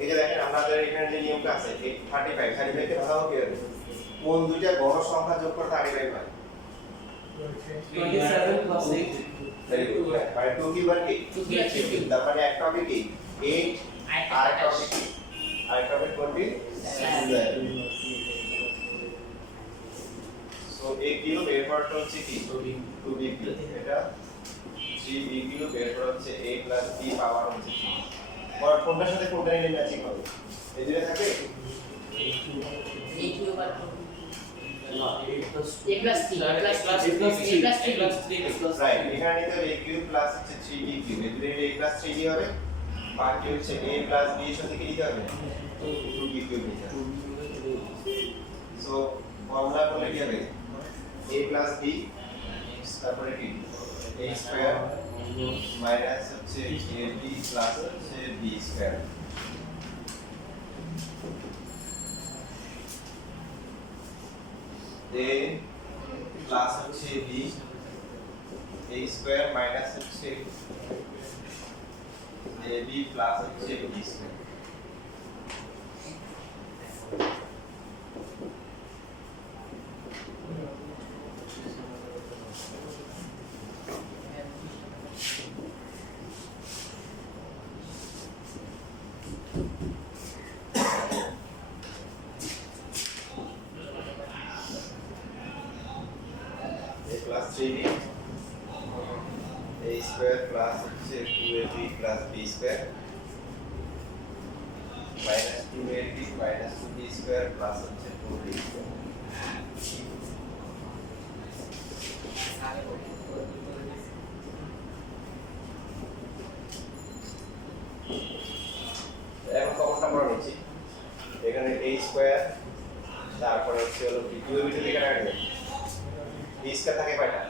এই যে দেখেন আমাদের এখানে যে নিয়মটা আছে 35 কে ভাঙাও কি হবে কোন দুইটা বড় সংখ্যা যোগ করে 35 হয় 27 plus 8 ভেরি গুড মানে 2 কি বার কি 2 কি আছে তার মানে একটা হবে কি 8 আর একটা হবে কি আরেকটা হবে করবি 7 সো a কিউব এর পার্ট হচ্ছে কি 2b কিউব এটা 3b কিউব এর পার্ট হচ্ছে a প্লাস b পাওয়ার হচ্ছে 3 আর কোনটার সাথে কোনটা নিলে ম্যাচিং হবে এই দুটো থাকে a কিউব আর না a plus 3 রাইট এখানে নিতে হবে a কিউব প্লাস হচ্ছে 3b কিউব এই দুটো নিলে a প্লাস 3b হবে বাকি হচ্ছে a প্লাস b এর সাথে কি নিতে হবে 2b কিউব নিতে হবে সো ফর্মুলা করলে কি হবে a প্লাস b তারপরে কি a স্কয়ার মাইনাস হচ্ছে ab প্লাস হচ্ছে b স্কয়ার a প্লাস হচ্ছে b a স্কয়ার মাইনাস হচ্ছে ab প্লাস হচ্ছে b square plus 3b a square plus 2ab plus b square minus 2ab minus 2b square plus 4b square এখন কমনটা আমরা নিচ্ছি এখানে a square তারপরে হচ্ছে হলো কি 2 এর ভিতরে থেকে রাখবে a স্কয়ার থাকে কয়টা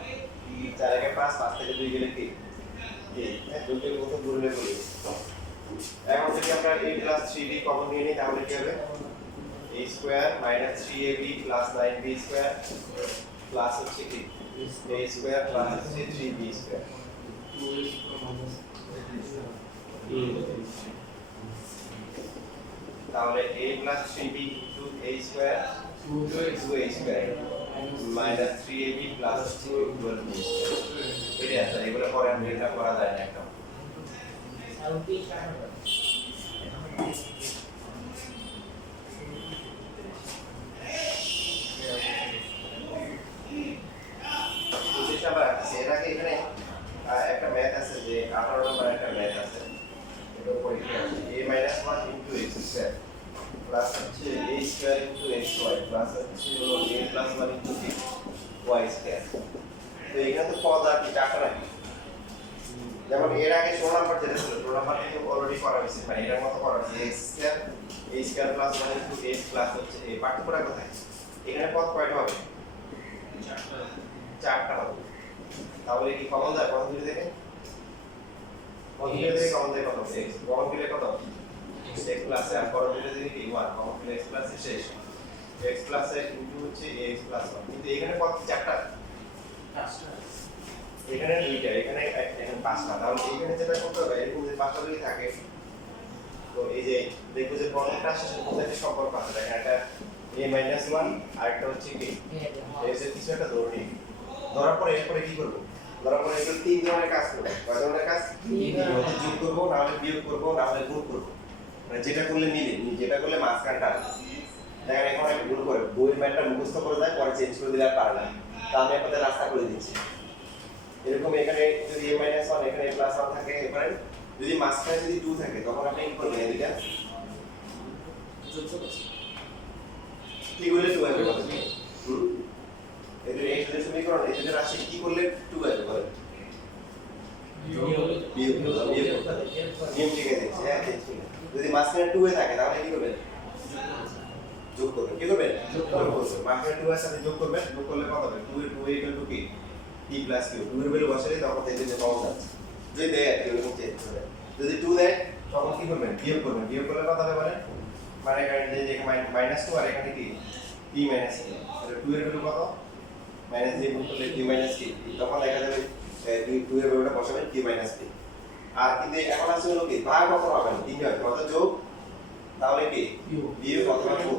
4 একে 5 5 থেকে 2 গেলে কি হ্যাঁ 2 থেকে কত দূরে বলি এখন যদি আমরা a 3b কমন নিয়ে নিই তাহলে কি হবে a square 3ab 9b square plus হচ্ছে কি a স্কয়ার প্লাস হচ্ছে 3b স্কয়ার তাহলে a 3b into a square 2a square minus 3ab plus 12b square এটা আছে এগুলো পরে আমরা এটা করা যায় না একদম এটাকে এখানে একটা ম্যাথ আছে যে 18 নম্বর একটা ম্যাথ আছে এটা পরীক্ষা আছে a - 1 into x square plus হচ্ছে a square into xy plus হচ্ছে a plus 1 into y square তো এখানে তো পদ আর কি চারটা নাকি যেমন এর আগে 16 নাম্বার যেটা ছিল 16 নাম্বার কিন্তু অলরেডি করা হয়েছে মানে এর মতো করা হয়েছে x square a square plus 1 into x plus হচ্ছে a পার্থক্যটা কোথায় এখানে পদ কয়টা হবে চারটা হবে তাহলে কি কমন যায় কমন দিলে দেখে কমন দিলে দেখে কমন যায় কত x কমন দিলে কত x প্লাস আর কমন দিলে দেখে কি 1 কমন দিলে x প্লাস এর শেষ x প্লাস এর ইনটু হচ্ছে x প্লাস 1 কিন্তু এখানে কত চারটা এখানে দুইটা এখানে পাঁচটা তাহলে এখানে যেটা করতে হবে এরকম যে পাঁচটা যদি থাকে তো এই যে দেখো যে বর্ণটা শেষের মধ্যে একটা সম্পর্ক আছে দেখেন একটা a - 1 আর একটা হচ্ছে কি এর যে কিছু একটা ধরে নিই ধরার পরে এরপরে কি করব ধরার পরে এগুলো তিন ধরনের কাজ করব কয় ধরনের কাজ তিন ধরনের যোগ করব না হলে বিয়োগ করব না হলে গুণ করব মানে যেটা করলে মিলে যেটা করলে মাঝখানটা দেখেন এখন একটা ভুল করে বইয়ের ম্যাথটা মুখস্থ করে দেয় পরে চেঞ্জ করে দিলে আর পারে না তা আমি আপনাদের রাস্তা করে দিচ্ছি এরকম এখানে যদি a - 1 এখানে a + 1 থাকে এবারে যদি মাঝখানে যদি 2 থাকে তখন আপনি কি করবেন এদিকে যোগ করতে কি করলে 2 আসবে কত এদের এই যে সমীকরণ এই যে রাশি কি করলে 2 আসবে বলেন বিয়োগ নিয়ম লিখে দিচ্ছি হ্যাঁ দেখছি যদি মাঝখানে 2 এ থাকে তাহলে কি করবেন যোগ করবেন কি করবেন যোগ করবেন মাঝখানে 2 এর সাথে যোগ করবেন যোগ করলে কত হবে 2 এর 2 ইকুয়াল টু কি p প্লাস q 2 এর ভ্যালু বসালে তখন দেখবেন যে পাওয়া যাচ্ছে যদি দেয় কেউ এরকম চেঞ্জ করে যদি 2 দেয় তখন কি করবেন বিয়োগ করবেন বিয়োগ করলে কত হবে বলেন মানে এখানে যে -2 আর এখানে কি p - q তাহলে 2 এর ভ্যালু কত মাইনাস দিয়ে গুণ করলে q - q তখন দেখা যাবে 2 এর ভ্যালুটা বসাবেন q - p আর কিন্তু এখন আছে হলো কি ভাগ কত হবে না 3 হবে কত যোগ তাহলে কি বিয়োগ অথবা গুণ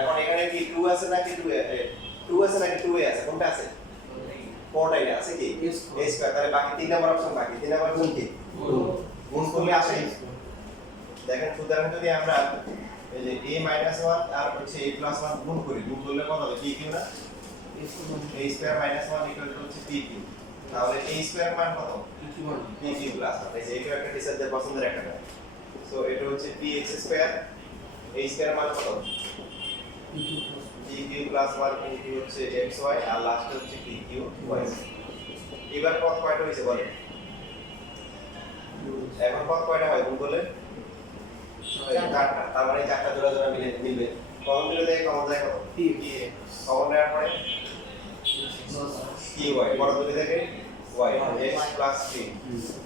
এখন এখানে কি 2 আছে নাকি 2 আছে নাকি 2a আছে কোনটা আছে কোনটাই আছে কি a স্কয়ার তাহলে বাকি 3 নাম্বার অপশন বাকি 3 নাম্বার কোন কি গুণ করলে আসে দেখেন সুতরাং যদি আমরা এই যে a - 1 আর হচ্ছে a + 1 গুণ করি গুণ করলে কত হবে pq না a স্কয়ার - 1 ইকুয়াল টু হচ্ছে pq তাহলে a স্কয়ার মান কত pq প্লাস এই যে এটা একটা টিচারদের পছন্দের একটা ম্যাথ সো এটা হচ্ছে px স্কয়ার a স্কয়ার মান কত pq প্লাস 1 ইনটু হচ্ছে xy আর লাস্ট হচ্ছে pq y এবার পদ কয়টা হইছে বলেন এখন পদ কয়টা হয় গুণ করলে চারটা তার মানে চারটা জোড়া জোড়া মিলবে কমন মিলে দেয় কমন যায় কত p কমন নেওয়ার পরে ky বড় দুটি থেকে y x plus p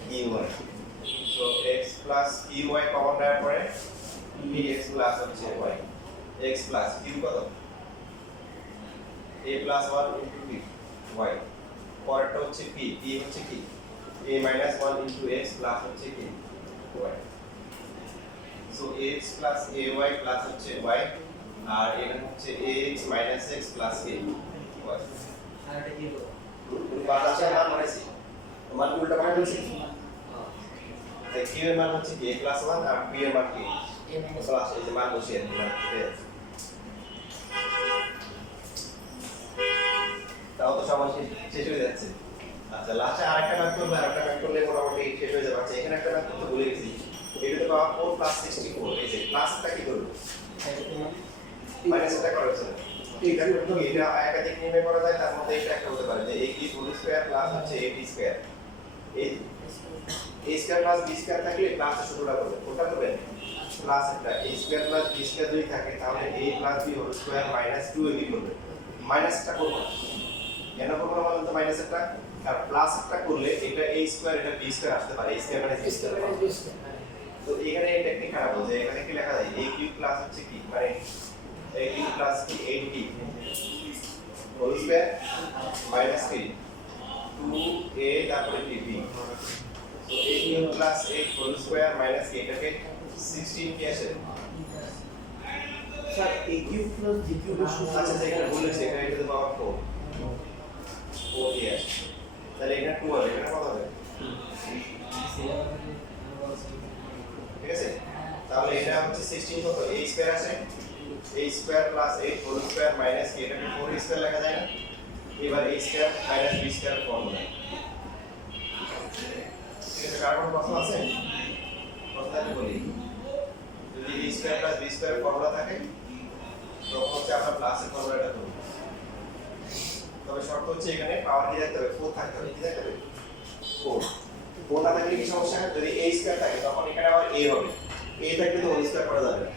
ky so x plus ky common নেওয়ার পরে px plus হচ্ছে y x plus q কত a plus 1 into p y পরেরটা হচ্ছে p হচ্ছে কি a minus 1 into x plus হচ্ছে কি y so x plus ay plus হচ্ছে y আর এখানে হচ্ছে ax minus x plus k y আর এটা কি হবে বাতাসের মান মানেছি মান উল্টা মানে বলছি তাই q এর মান হচ্ছে কি a plus 1 আর p এর মান কি প্লাস এই যে মান বসিয়ে দিই মান তাও তো সময় শেষ হয়ে যাচ্ছে আচ্ছা লাস্টে আরেকটা ম্যাথ করব আরেকটা ম্যাথ করলে মোটামুটি শেষ হয়ে যাবে আচ্ছা এখানে একটা ম্যাথ করতে ভুলে গেছি এটা তো পাওয়ার 4 plus 64 এই যে প্লাসটা কি করব মাইনাসটা করা হচ্ছে এটা করতে এটা একাধিক নিয়মে করা যায় তার মধ্যে এটা একটা হতে পারে যে a কি হোল স্কয়ার প্লাস হচ্ছে a b স্কয়ার এই a square plus b square থাকলে প্লাসটা শুরুটা করবে কোনটা করবেন প্লাস একটা a square plus b square যদি থাকে তাহলে a plus b whole square minus 2ab করবে মাইনাসটা করব না কেন করব না বলুন তো মাইনাসটা আর প্লাস একটা করলে এটা a স্কয়ার এটা b স্কয়ার আসতে পারে a স্কয়ার মানে b স্কয়ার তো এখানে এই টেকনিক খারাপ হচ্ছে এখানে কি লেখা যায় a কিউব প্লাস হচ্ছে কি মানে a কিউব প্লাস কি 8b হোল স্কয়ার মাইনাস কি 2a তারপরে কি b so a cube plus 8 whole square minus কি এটাকে 16 কি আসে sir a cube plus b cube এর সূত্র আচ্ছা এখানে বলেছে এখানে টু দ্য পাওয়ার 4 4 দিয়ে আসে তাহলে এখানে 2 হবে এখানে কত হবে ঠিক আছে তাহলে এটা হচ্ছে 16 কত a স্কয়ার আছে a square plus 8 whole square minus কি এটাকে 4 স্কয়ার লেখা যায় না এবার a square minus b square formula ঠিক আছে কার কোন প্রশ্ন আছে প্রশ্ন আমি বলি যদি a square plus b square formula থাকে তখন হচ্ছে আমরা প্লাসের ফর্মুলাটা করব তবে শর্ত হচ্ছে এখানে পাওয়ার কি থাকতে হবে 4 থাকতে হবে কি থাকতে হবে 4 4 না থাকলে কি সমস্যা যদি a স্কয়ার থাকে তখন এখানে আবার a হবে a থাকলে তো হোল স্কয়ার করা যাবে না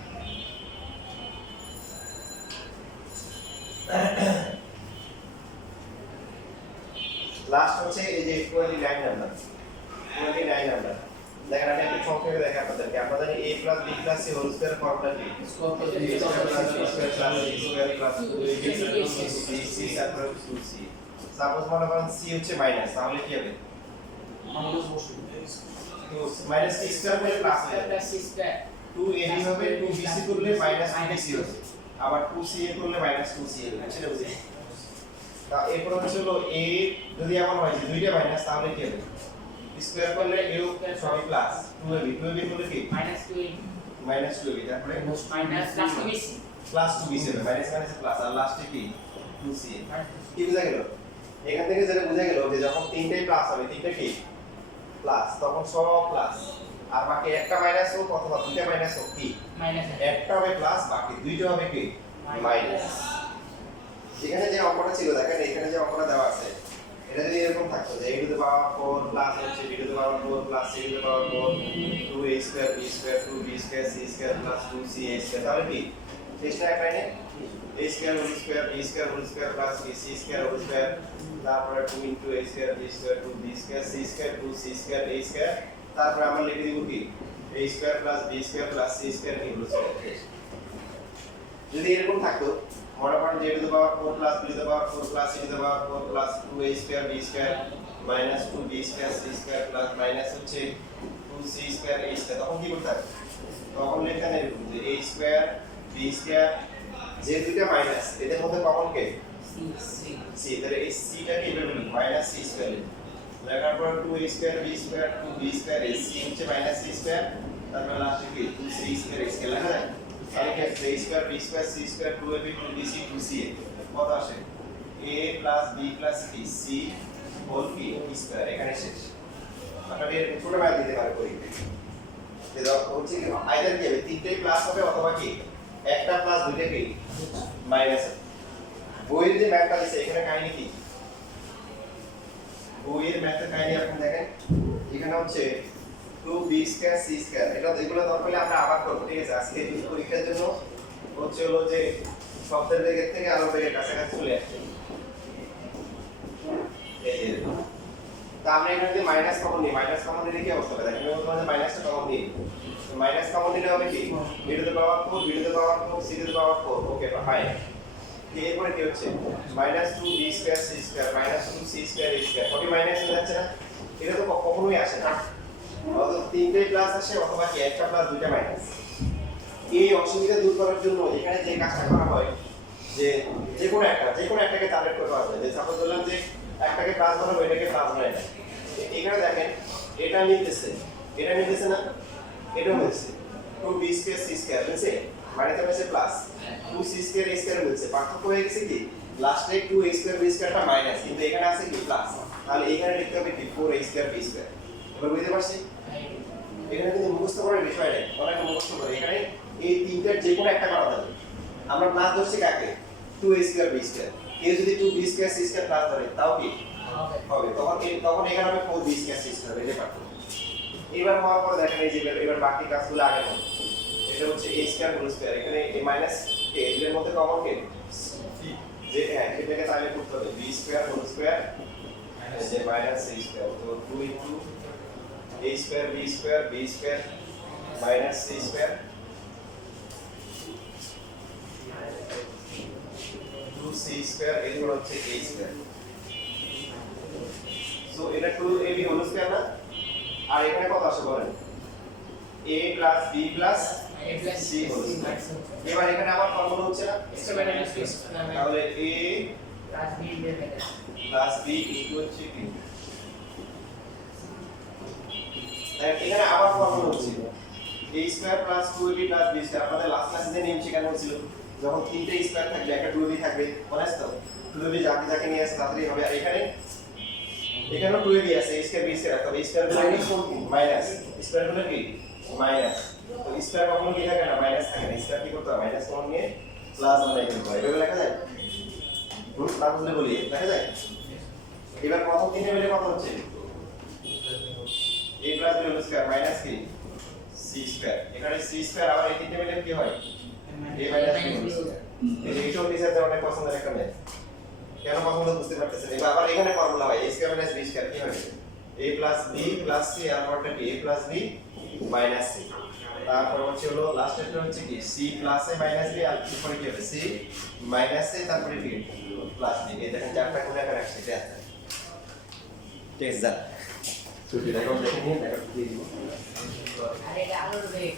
লাস্ট হচ্ছে এই যে 29 নাম্বার 29 নাম্বার দেখেন আমি একটু সংক্ষেপে দেখাই আপনাদেরকে আমরা জানি a plus b plus c whole square formula কি square plus a square plus b square plus c square plus 2ac তারপরে 2c সাপোজ মনে করেন c হচ্ছে মাইনাস তাহলে কি হবে মাইনাস বসে তো মাইনাস c স্কয়ার হলে প্লাস হয়ে যাবে প্লাস সি স্কয়ার 2ab হবে 2bc করলে মাইনাস 2bc হবে আবার 2ca করলে মাইনাস 2ca হবে সেটা বুঝি তা এরপর হচ্ছে হলো a যদি এমন হয় যে দুইটা মাইনাস তাহলে কি হবে স্কয়ার করলে a সবই প্লাস 2ab করলে কি মাইনাস 2 মাইনাস 2ab তারপরে মাইনাস প্লাস 2 প্লাস 2bc হবে মাইনাস মাইনাস প্লাস আর লাস্টে কি 2ca কি বোঝা গেল এখান থেকে যেটা বোঝা গেল যে যখন তিনটাই প্লাস হবে তিনটা কি প্লাস তখন সব প্লাস আর বাকি একটা মাইনাস হোক অথবা দুইটা মাইনাস হোক কি মাইনাস একটা হবে প্লাস বাকি দুইটা হবে কি মাইনাস এখানে যে অঙ্কটা ছিল দেখেন এখানে যে অঙ্কটা দেওয়া আছে এটা যদি এরকম থাকতো যে a to the power 4 plus হচ্ছে b to the power 4 plus c to the power 4 2a square b square 2b square c square plus 2ca square তাহলে কি শেষটা এক লাইনে a square whole square b square whole square plus c square whole square তারপরে 2 into a square b square 2b square c square 2c square a square তারপরে আমরা লিখে দিব কি a square plus b square plus c square কি whole square যদি এরকম থাকতো মনে করেন যে a to the power 4 plus b to the power 4 plus c to the power 4 plus 2a square b square minus 2b square c square plus minus হচ্ছে 2c square a square তখন কি করতে হবে তখন লেখা নেই যে a স্কয়ার b স্কয়ার যে দুইটা মাইনাস এদের মধ্যে কমন কে c তাহলে এই c টা কি হবে মাইনাস c স্কয়ার লেখার পর 2a square b square 2b square a c হচ্ছে মাইনাস c স্কয়ার তারপর লাস্টে কি 2c স্কয়ার a স্কয়ার লেখা যায় তাহলে কি a square b square c square 2ab 2bc 2ca কত আসে a plus b plus c whole কি স্কয়ার এখানে শেষ আপনারা এর ছোট ম্যাথ দিতে পারে পরীক্ষায় এটা হচ্ছে কি আইদার কি হবে তিনটেই প্লাস হবে অথবা কি একটা প্লাস দুইটা কি মাইনাস বইয়ের যে ম্যাথটা দিছে এখানে কাহিনী কি বইয়ের ম্যাথের কাহিনী আপনি দেখেন এখানে হচ্ছে 2b স্কয়ার c স্কয়ার এটা এগুলো দরকার হলে আমরা আবার করব ঠিক আছে আজকে এই পরীক্ষার জন্য হচ্ছে হলো যে শব্দের বেগের থেকে আলোর বেগের কাছাকাছি চলে আসছে এই যে তা আমরা এখানে যদি মাইনাস কমন নিই মাইনাস কমন নিলে কি অবস্থা হবে দেখেন আমি বলতে মাইনাসটা কমন নিই মাইনাস কমন নিলে হবে কি b to the power 4 b to the power 4 c to the power 4 okay fine এরপরে কি হচ্ছে minus 2b square c square minus 2c square a square সবই মাইনাস হয়ে যাচ্ছে না এটা তো কখনোই আসে না অথবা তিনটে প্লাস আসে অথবা কি একটা প্লাস দুইটা মাইনাস এই অসুবিধা দূর করার জন্য এখানে যে কাজটা করা হয় যে যে কোনো একটাকে টার্গেট করে পাওয়া যায় যে সাপোজ বললাম যে একটাকে প্লাস বানাবো এটাকে প্লাস বানাই না এখানে দেখেন এটা মিলতেছে না এটা মিলছে 2b স্কয়ার c স্কয়ার মিলছে মানে তো হচ্ছে plus 2c square a square মিলছে পার্থক্য হয়ে গেছে কি লাস্টে 2a স্কয়ার b স্কয়ারটা মাইনাস কিন্তু এখানে আছে কি প্লাস তাহলে এখানে লিখতে হবে কি 4a স্কয়ার b স্কয়ার এবার বুঝতে পারছি এখানে কিন্তু মুখস্থ করার বিষয় নেই অনেক মুখস্থ করে এখানে এই তিনটার যে কোনো একটা করা যাবে আমরা প্লাস ধরছি কাকে 2a স্কয়ার b স্কয়ার কেউ যদি 2b square c square plus ধরে তাও কি হবে তখন এখানে হবে 4b স্কয়ার c স্কয়ার এটা পারতো এবার হওয়ার পর দেখেন এই যে এবার বাকি কাজগুলো আগে হবে এটা হচ্ছে a স্কয়ার হোল স্কয়ার এখানে a মাইনাস কে এর মধ্যে কমন কে যে হ্যাঁ এটাকে তাহলে করতে হবে b স্কয়ার হোল স্কয়ার যে মাইনাস a স্কয়ার তো 2 into a square b square minus c square 2c square এর হচ্ছে a স্কয়ার সো এটা 2ab হোল স্কয়ার না আর এখানে কত আসে বলেন a plus b plus a plus c whole square এবার এখানে আবার ফর্মুলা হচ্ছে না স্কয়ার মাইনাস বি স্কয়ার তাহলে a plus b minus plus b equal to b এখানে আবার ফর্মুলা হচ্ছে a square plus 2ab plus b square আপনাদের লাস্ট ক্লাসে যে নিয়ম শেখানো হয়েছিল যখন তিনটে স্কয়ার থাকবে একটা 2ab থাকবে মনে আছে তো 2ab যাকে নিয়ে আসে তাড়াতাড়ি হবে আর এখানেও 2ab আছে a স্কয়ার b স্কয়ার তবে স্কয়ার গুলো মাইনাস স্কয়ার গুলো কি মাইনাস তো স্কয়ার কখনো কি থাকে না মাইনাস থাকে না স্কয়ার কি করতে হয় মাইনাস কমন নিয়ে প্লাস আমরা করতে হয় এভাবে লেখা যায় না বুঝলে বলি লেখা যায় এবার প্রথম তিনটে মিলে কত হচ্ছে a plus b whole square minus কি c স্কয়ার এখানে c স্কয়ার আবার এই তিনটে মিলে কি হয় a minus b whole square এইটাও টিচারদের অনেক পছন্দের একটা ম্যাথ কেন পছন্দ বুঝতে পারতেছেন এবার আবার এখানে ফর্মুলা হয় a square minus b square কি হবে a plus b plus c আর পরটা কি a plus b minus c তারপর হচ্ছে হলো লাস্ট একটা হচ্ছে কি c plus a minus b আর উপরে কি হবে c মাইনাস a তারপরে কি প্লাস b এই দেখেন চারটা গুণ এখানে আসছে এটা ঠিক আছে ছুটি দেখো দেখে নিয়ে দেখো দিয়ে দিব আরে এটা আলোর বেগ